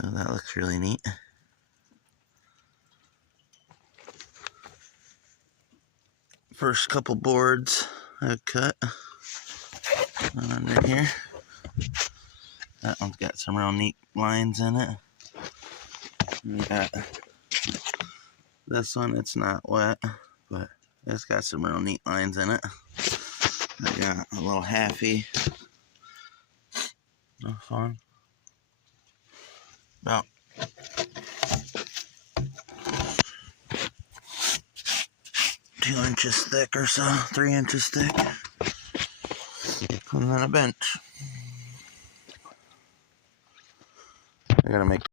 So that looks really neat. First couple boards I've cut on under here. That one's got some real neat lines in it. We got this one, it's not wet, but it's got some real neat lines in it. I got a little halfy. No fun. About 2 inches thick or so, 3 inches thick. And then a bench. I gotta make